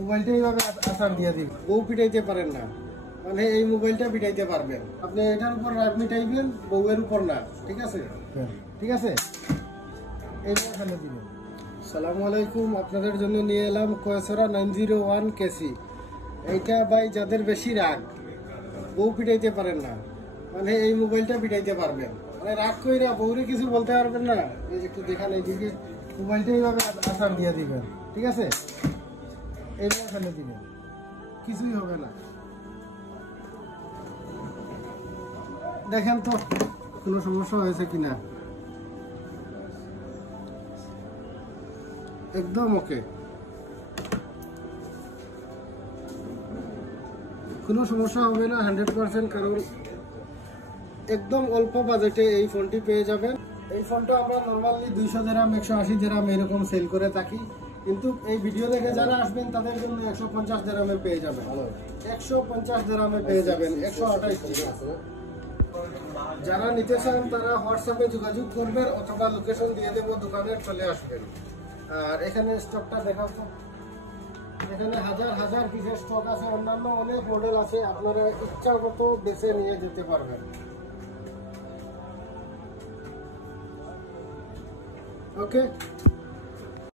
মোবাইলটা এইভাবে আসার দিয়ে দিন, বউ পিটাইতে পারেন না, মানে এই মোবাইলটা পিটাইতে পারবেন আপনি। এটার উপর রাগ মিটাইবেন, বউয়ের উপর না, ঠিক আছে? ঠিক আছে, এইবার ফেলে দিবেন। আসসালামু আলাইকুম, আপনাদের জন্য নিয়ে এলাম কয়সরা 901 কেসি। এইটা ভাই যাদের বেশি রাগ, বউ পিটাইতে পারেন না, মানে এই মোবাইলটা পিটাইতে পারবেন। মানে রাগ কইরা বউরে কিছু বলতে পারবেন না, এই যে একটু দেখান এইদিকে, মোবাইলটা এইভাবে আসার দিয়ে দিবেন, ঠিক আছে? এইভাবে ফেলে দিবেন, কিছুই হবে না। দেখেন তো কোনো সমস্যা হয়েছে কিনা, একদম ওকে, কোনো সমস্যা হবে না 100%। কারণ একদম অল্প বাজেটে এই ফোনটি পেয়ে যাবেন। এই ফোনটা আমরা নর্মালি 200 দিরহাম 180 দিরহাম এরকম সেল করে থাকি, কিন্তু এই ভিডিও দেখে যারা আসবেন তাদের জন্য 150 দিরহামে পেয়ে যাবেন। 150 দিরহামে পেয়ে যাবেন, 128 জিবি। যারা নিতে চান তারা হোয়াটসঅ্যাপে যোগাযোগ করবেন অথবা লোকেশন দিয়ে দেবো, দোকানে চলে আসবেন। আর এখানে স্টকটা দেখাও তো, এখানে হাজার হাজার পিসের স্টক আছে, অন্যান্য অনেক মডেল আছে, আপনারা ইচ্ছা মতো বেছে নিয়ে যেতে পারবেন। ওকে।